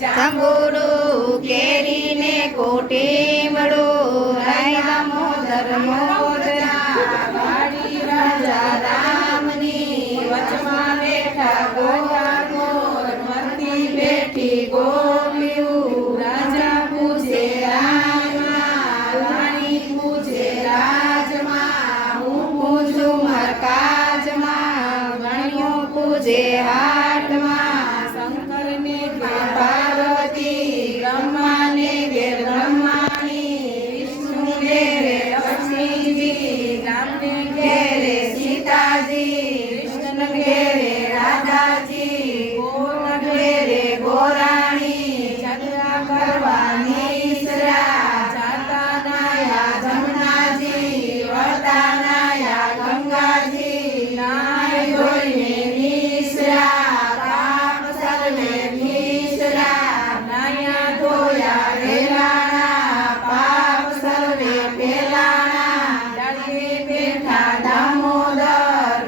જાંબુડું કેરીને કોટીમડું રાય દામોદર મોદરા વાડી રાજા રામની વચમાં બેઠા ગોરા ગોર મરતી બેઠી ગોપિયું રાજા પૂછે રાજમાં રાણી પૂછે રાજમાં હું પૂછું મરકાજમાં ગણ્યો પૂછે હાટમાં શંકરને પાર્વતી બ્રહ્માને ઘેર બ્રહ્માણી વિષ્ણુ ઘેરે લક્ષ્મીજી રામને ઘેરે સીતાજી કૃષ્ણ ઘેરે રાધાજી ગોર ઘેરે ગોરાણી જગા કરવાની સરા જાતા નાયા જમનાજી વળતા નાયા ગંગાજી નાય ધોઈને નીસરા પાપ સર્વે નીસરા નાયા ધોયા રેલાણા પાપ સર્વે પેલાણા ડાળીએ બેઠા દામોદર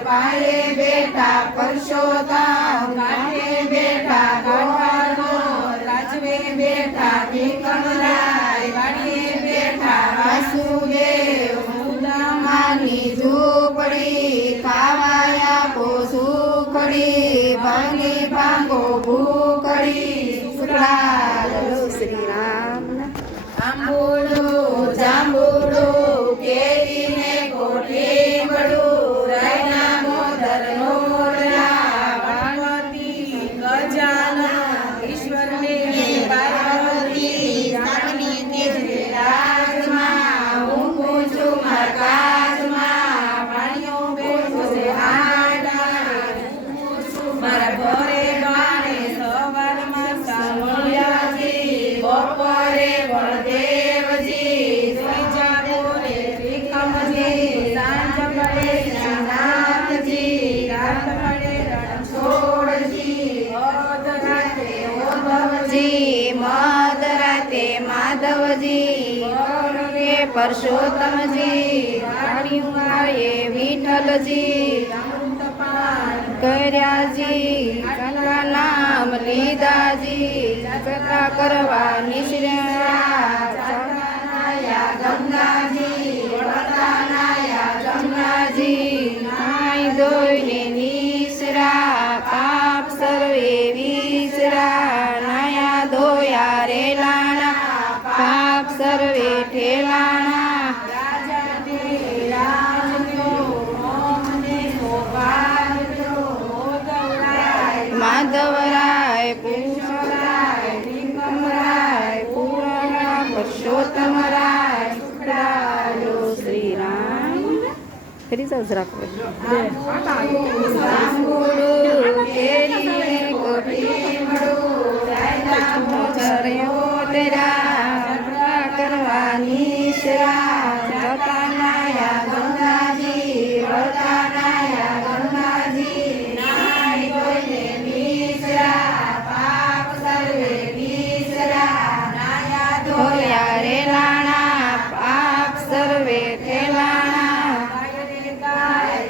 પાળે બેઠા પરસોત્તમ કાંઠે બેઠા ગોપાલ રાજવે બેઠા વિક્રમરાય વાડીએ બેઠા વાસુદેવ સુદામાની ઝૂંપડી ખાવા આપો સુખડી ભાંગી ભાંગો ભૂખડી શુક્લાલ શ્રી રામ આંબોડું જાંબુડું કેરીને કોઠીમડું રાયના મોદર મોરલા પાર્વતી ગજાનન ઈશ્વરને પાર્વતી સામની તેજે રાજમાં હું પૂછું મરકાજમાં પાણીઓ બેઠો છે હાડા મારા ઘરે બાણે સવારમાં સામળિયાજી બપોરે બળદેવજી ત્રીજા બોલે ત્રિકમજી સાંજ પડે નાથજી રાત પડે રણછોડજી અધરાતે ઓધવજી મધરાતે માધવજી ગોરગે પરસોત્તમજી વાડિયું ગાયે વિઠ્ઠલજી અમૃતપાન કર્યાજી ગંગા નામ લીધાજી જગતા કરવા નિશ્ર્યા નાયા ગંગાજી વળતા નાયા જમનાજી નાય ધોઈને નીસરા પાપ સર્વે વિસરા નાયા ધોયા રેલાણા પાપ સર્વે ઠેલાણા માધવરાય પૂષરાય વિક્રમરાય પૂર્ણા પુરુષોત્તમરાય શુક્લાલો શ્રી રામ ફરી જાવ રાખો કેરીને કોઠીમડું રાયના મોદર મોદરા કરવાની શરા જતા નાયા ગંગાજી વળતા નાયા ગંગાજી નાય ધોઈને નીસરા પાપ સર્વે નીસરા નાયા ધોયા રેલાણા પાપ સર્વે ઠેલાણા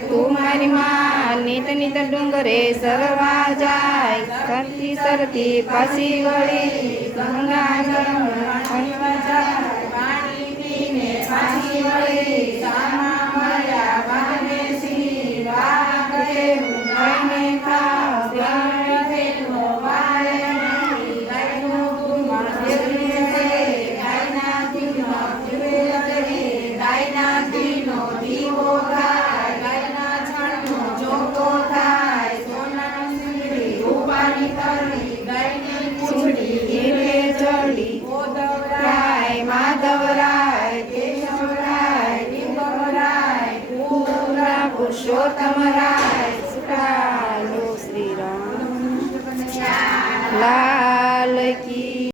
તું મારી માં નિત નિત ડુંગરે સરવા જાય સરતી સરતી પાછી વળી ગંગા જળમાં જાય પાણી પીને પાછી વળી સામા મળ્યા વાગને સી વાગડે ગાયને ખાવ ગાયનો વારે ગાયનો દૂધમાં ફેરવી છે ગાયના ઘીમાં ફેરવી કરી ગાયના ઘીનો દીવો થાય ગાયના છાણનો ચોખ્ખો થાય સોનાની સિંગડી રૂપાની કરવી ગાયની પૂંછડી ઘીરે ચડી ઓદવરાય માધવરાય કેશવરાય દિગંબરાય પૂરા પુરુષોત્તમરાય